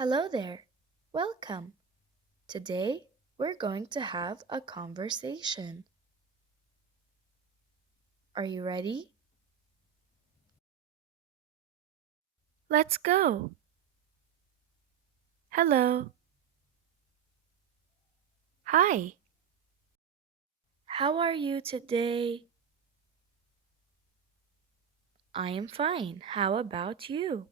Hello there. Welcome. Today we're going to have a conversation. Are you ready? Let's go. Hello. Hi. How are you today? I am fine. How about you?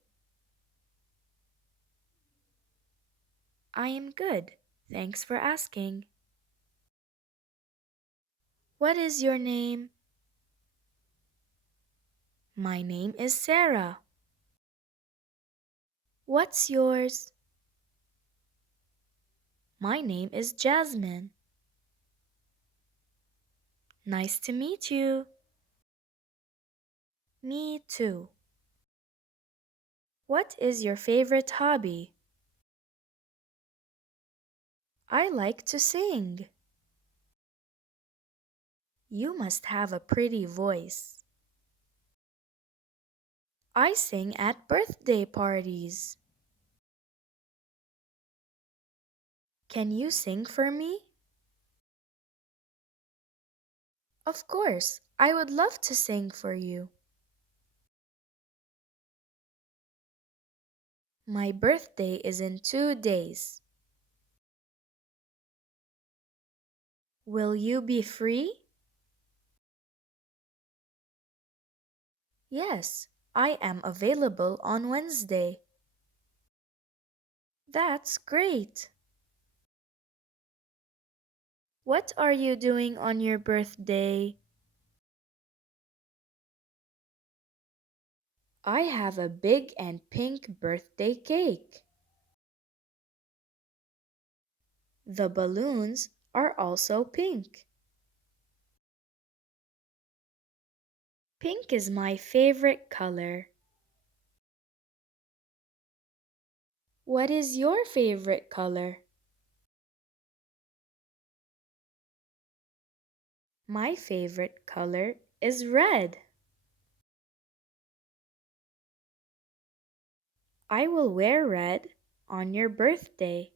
I am good. Thanks for asking. What is your name? My name is Sarah. What's yours? My name is Jasmine. Nice to meet you. Me too. What is your favorite hobby? I like to sing. You must have a pretty voice. I sing at birthday parties. Can you sing for me? Of course, I would love to sing for you. My birthday is in 2 days. Will you be free? Yes, I am available on Wednesday. That's great. What are you doing on your birthday? I have a big and pink birthday cake. The balloons are also pink. Pink is my favorite color. What is your favorite color? My favorite color is red. I will wear red on your birthday.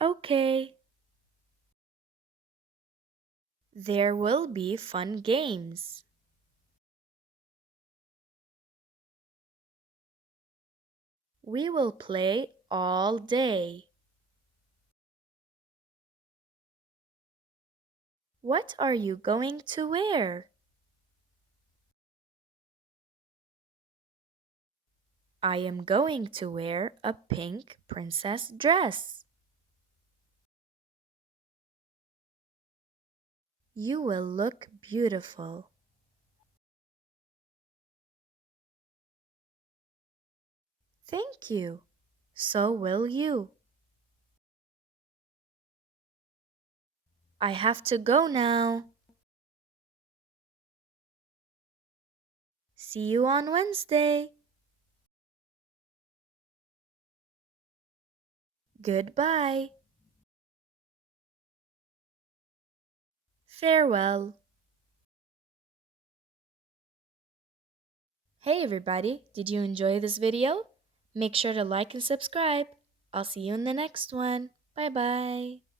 Okay. There will be fun games. We will play all day. What are you going to wear? I am going to wear a pink princess dress. You will look beautiful. Thank you. So will you. I have to go now. See you on Wednesday. Goodbye. Farewell. Hey everybody, did you enjoy this video? Make sure to like and subscribe. I'll see you in the next one. Bye bye.